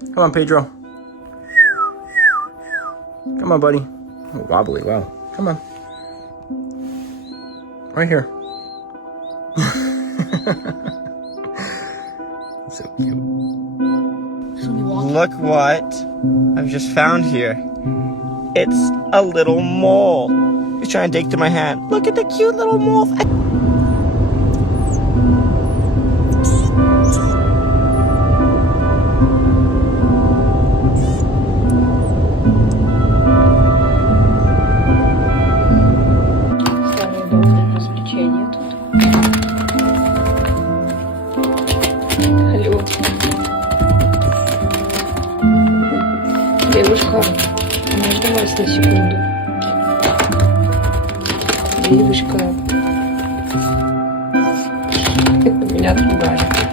Come on, Pedro. Come on, buddy. Oh, wobbly, wow. Come on. Right here. So cute. Look what I've just found here. It's a little mole. He's trying to dig through my hand. Look at the cute little mole. Самое удобное развлечение тут. Алло. Девушка, можно вас на секунду? Девушка. Меня отругали.